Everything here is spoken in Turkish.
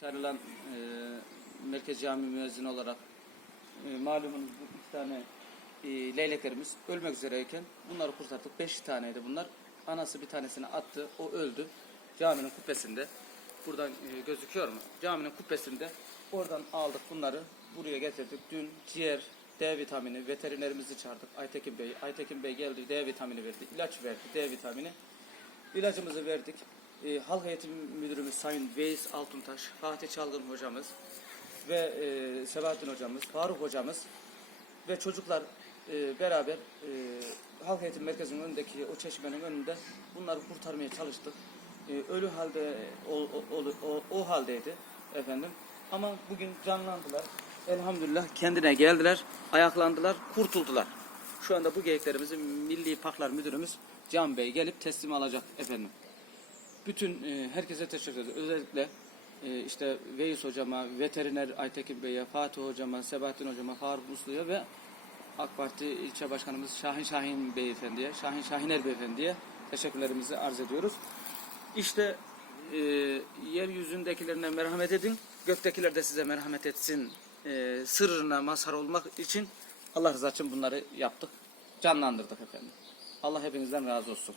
çağrılan e, Merkez Cami müezzini olarak e, malumunuz bu iki tane e, leyleklerimiz ölmek üzereyken bunları kurtardık. Beş taneydi bunlar. Anası bir tanesini attı. O öldü. Caminin kubbesinde. Buradan e, gözüküyor mu? Caminin kubbesinde. Oradan aldık bunları. Buraya getirdik. Dün ciğer, D vitamini, veterinerimizi çağırdık. Aytekin Bey. Aytekin Bey geldi. D vitamini verdi. ilaç verdi. D vitamini. İlacımızı verdik. E, Halk Eğitim Müdürümüz Sayın Veys Altuntaş, Fatih Çalgın hocamız ve e, Sebahattin hocamız, Faruk hocamız ve çocuklar e, beraber e, Halk Eğitim Merkezi'nin önündeki o çeşmenin önünde bunları kurtarmaya çalıştık. E, ölü halde o, o, o, o, haldeydi efendim. Ama bugün canlandılar. Elhamdülillah kendine geldiler, ayaklandılar, kurtuldular. Şu anda bu geyiklerimizi Milli Parklar Müdürümüz Can Bey gelip teslim alacak efendim. Bütün e, herkese teşekkür ederim. Özellikle e, işte Veys hocama, veteriner Aytekin Bey'e, Fatih hocama, Sebahattin hocama, Faruk Muslu'ya ve AK Parti ilçe başkanımız Şahin Şahin beyefendiye, Şahin Şahiner beyefendiye teşekkürlerimizi arz ediyoruz. İşte e, yeryüzündekilerine merhamet edin, göktekiler de size merhamet etsin e, sırrına mazhar olmak için Allah rızası için bunları yaptık, canlandırdık efendim. Allah hepinizden razı olsun.